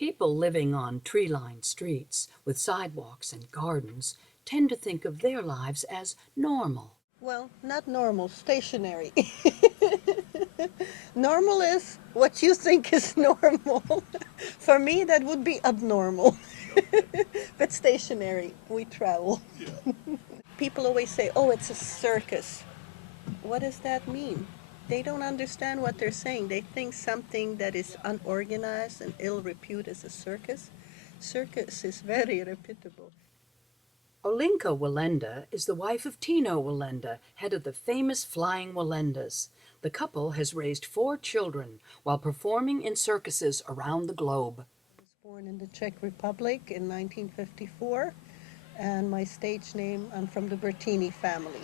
People living on tree-lined streets with sidewalks and gardens tend to think of their lives as normal. Well, not normal, stationary. Normal is what you think is normal. For me, that would be abnormal. But stationary, we travel. People always say, oh, it's a circus. What does that mean? They don't understand what they're saying. They think something that is unorganized and ill repute is a circus. Circus is very reputable. Olinka Wallenda is the wife of Tino Wallenda, head of the famous Flying Wallendas. The couple has raised 4 children while performing in circuses around the globe. I was born in the Czech Republic in 1954, and my stage name, I'm from the Bertini family.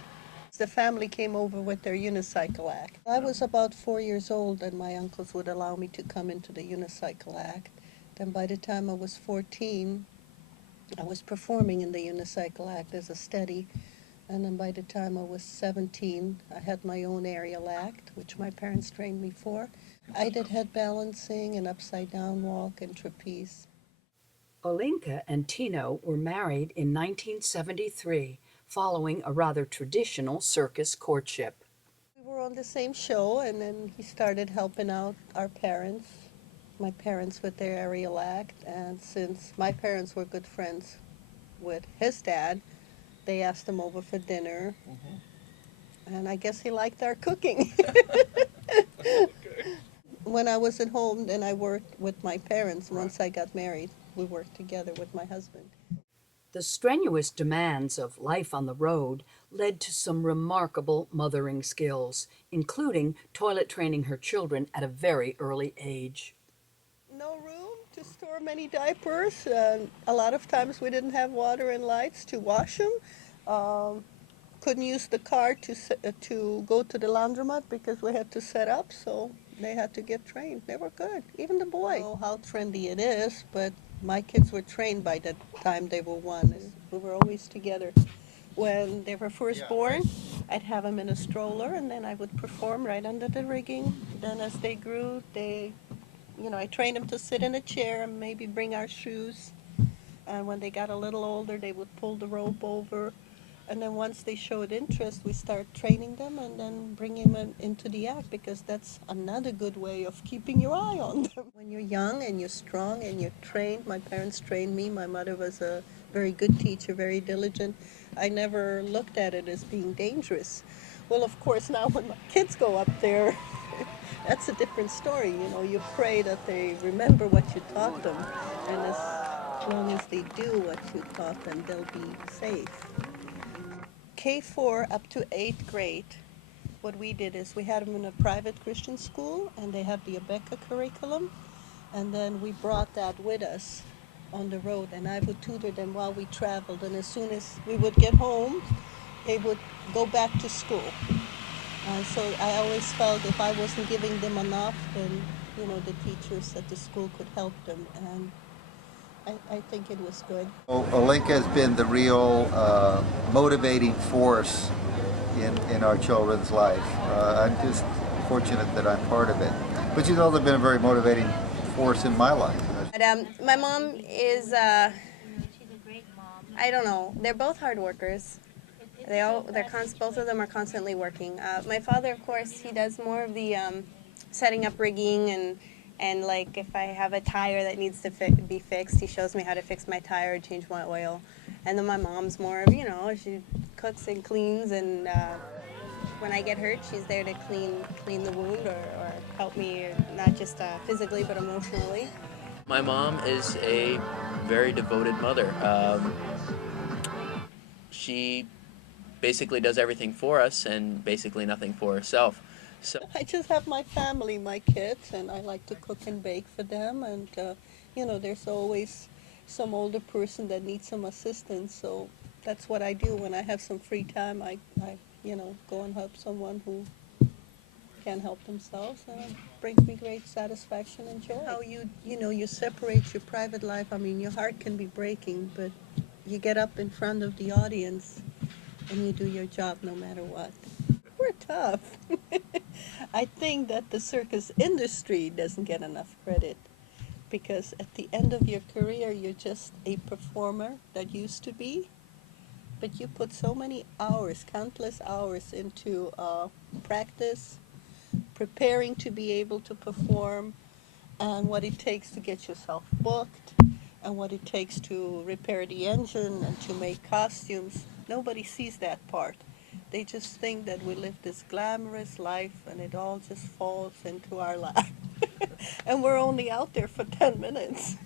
The family came over with their unicycle act. I was about 4 years old, and my uncles would allow me to come into the unicycle act. Then by the time I was 14, I was performing in the unicycle act as a steady. And then by the time I was 17, I had my own aerial act, which my parents trained me for. I did head balancing and upside down walk and trapeze. Olinka and Tino were married in 1973, following a rather traditional circus courtship. We were on the same show, and then he started helping out our parents, my parents with their aerial act. And since my parents were good friends with his dad, they asked him over for dinner. And I guess he liked our cooking. When I was at home, then I worked with my parents. Once I got married, we worked together with my husband. The strenuous demands of life on the road led to some remarkable mothering skills, including toilet training her children at a very early age. No room to store many diapers. A lot of times we didn't have water and lights to wash them. Couldn't use the car to go to the laundromat because we had to set up, so they had to get trained. They were good, even the boy. I don't know how trendy it is, but my kids were trained by the time they were 1. We were always together. When they were first born, I'd have them in a stroller, and then I would perform right under the rigging. Then as they grew, I trained them to sit in a chair and maybe bring our shoes. And when they got a little older, they would pull the rope over. And then once they showed interest, we start training them and then bringing them into the act, because that's another good way of keeping your eye on them. When you're young and you're strong and you're trained, my parents trained me. My mother was a very good teacher, very diligent. I never looked at it as being dangerous. Well, of course, now when my kids go up there, that's a different story. You pray that they remember what you taught them. And as long as they do what you taught them, they'll be safe. K4 up to 8th grade, what we did is we had them in a private Christian school, and they have the Abeka curriculum, and then we brought that with us on the road, and I would tutor them while we traveled, and as soon as we would get home, they would go back to school. So I always felt if I wasn't giving them enough, then the teachers at the school could help them, and I think it was good. Olinka has been the real motivating force in our children's life. I'm just fortunate that I'm part of it. But she's also been a very motivating force in my life. My mom is, I don't know, they're both hard workers. Both of them are constantly working. My father, of course, he does more of the setting up rigging and like if I have a tire that needs to be fixed, he shows me how to fix my tire, change my oil. And then my mom's more of, she cooks and cleans, and when I get hurt, she's there to clean the wound or help me, not just physically but emotionally. My mom is a very devoted mother. She basically does everything for us and basically nothing for herself. So I just have my family, my kids, and I like to cook and bake for them. And, there's always some older person that needs some assistance. So that's what I do when I have some free time. I go and help someone who can't help themselves, and it brings me great satisfaction and joy. How you separate your private life. I mean, your heart can be breaking, but you get up in front of the audience and you do your job no matter what. We're tough. I think that the circus industry doesn't get enough credit. because at the end of your career, you're just a performer that used to be, but you put so many hours, countless hours into practice, preparing to be able to perform, and what it takes to get yourself booked, and what it takes to repair the engine and to make costumes. Nobody sees that part. They just think that we live this glamorous life and it all just falls into our lap. And we're only out there for 10 minutes.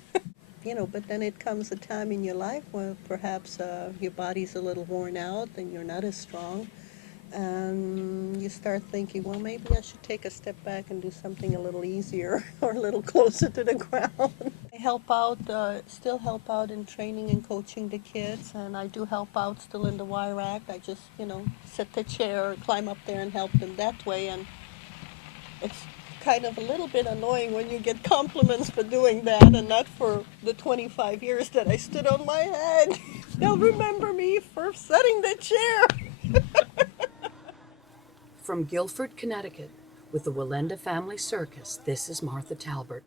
But then it comes a time in your life where perhaps your body's a little worn out and you're not as strong. And you start thinking, well, maybe I should take a step back and do something a little easier or a little closer to the ground. I still help out in training and coaching the kids, and I do help out still in the wire rack. I just, sit the chair, climb up there and help them that way. And it's kind of a little bit annoying when you get compliments for doing that and not for the 25 years that I stood on my head. They'll remember me for setting the chair. From Guilford, Connecticut, with the Wallenda Family Circus, this is Martha Talburt.